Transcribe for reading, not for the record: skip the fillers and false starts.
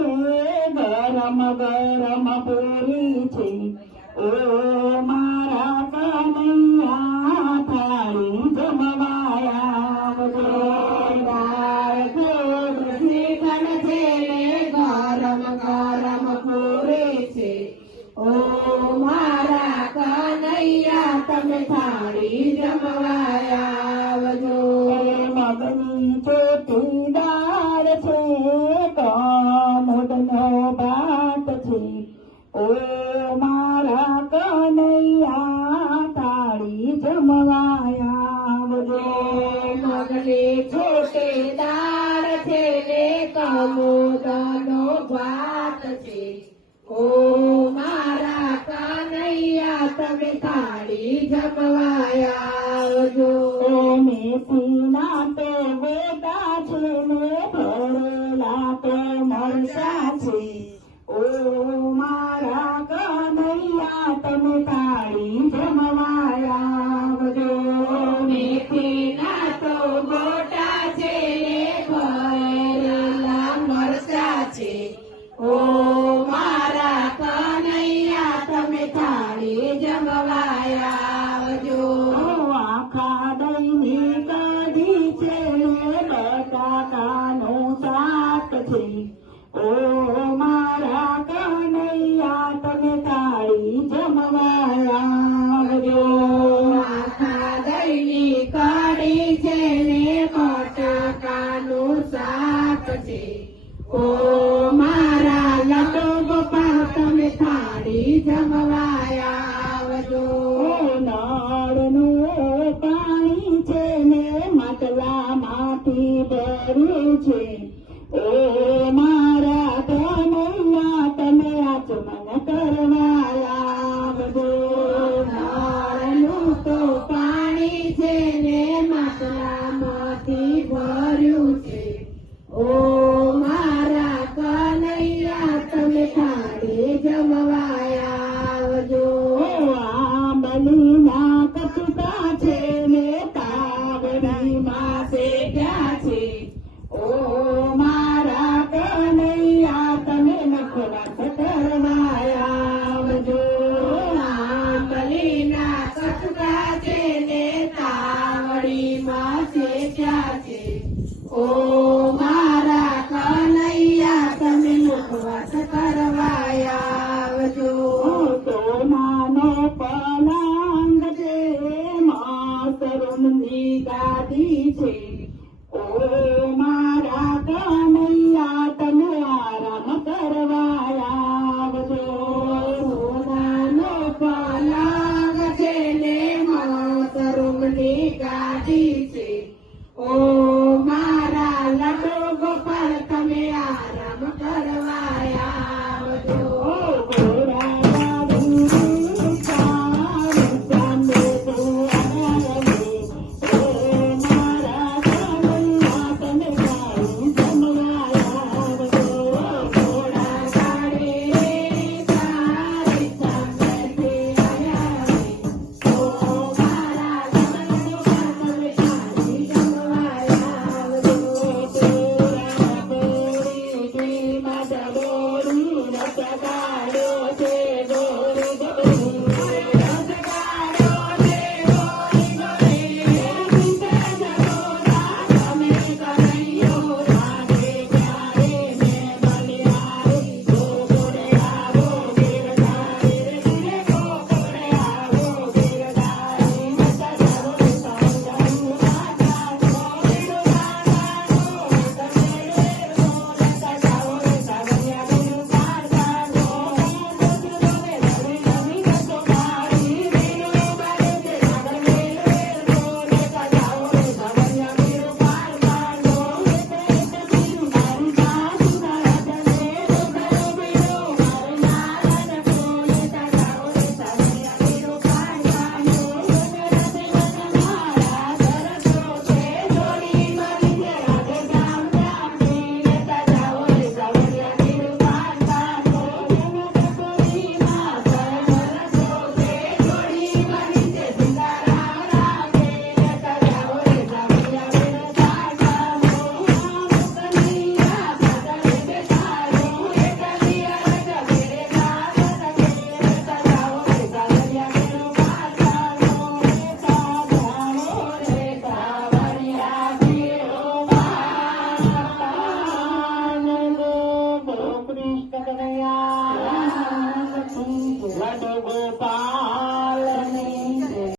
ગરમ ગરમ પૂરી છે ઓ મારા કનૈયા થાળી જમવાયા શ્રીખંડ છે ને ગરમ ગરમ પૂરી છે ઓ મારા કનૈયા તમે થાળી જમવાયા આવજો મગની ચોટી દાળ છે કમોદનો ભાત છે ઓ મારા કનૈયા થાળી જમવાયા આવજો મગની છોટી દાળ છે ને કમોદનો ભાત છે ઓ મારા કનૈયા તમે થાળી જમવાયા આવજો મેથીના તે વેતા છે ને ભરેલા તે મરચા છે ઓ મારા કનૈયા તમે થાળી જમવાયા આવજો મેથીના તો ગોટા છે ને ભરેલા મરચા છે ઓ મારા કનૈયા તમે થાળી જમવાયા આવજો આખા દહીંની કઢી છે ને બટાકાનું શાક છે ઓ મારા કનૈયા તમે થાળી જમવાયા આવજો આખા દહીંની કઢી છે ને બટાકાનું શાક છે ઓ મારા લડો ગોપાલ તમે થાળી જમવાયા આવજો નળનું પાણી છે ને માટલામાંથી ભર્યું છે ઓ મારા કનૈયા તમે આચમન કરવાયા આવજો નળનું તો પાણી છે ને માટલામાંથી ભર્યું છે ઓ મારા કનૈયા તમે થાળી જમવાયા આવજો આંબલીના કચુકા છે ને તાવડીમાં શેક્યા છે ઓ મારા કનૈયા તમે નખરાટ કરવાયા આવજો આંબલીના કટકા છે ને તાવડીમાં શેક્યા છે ઓ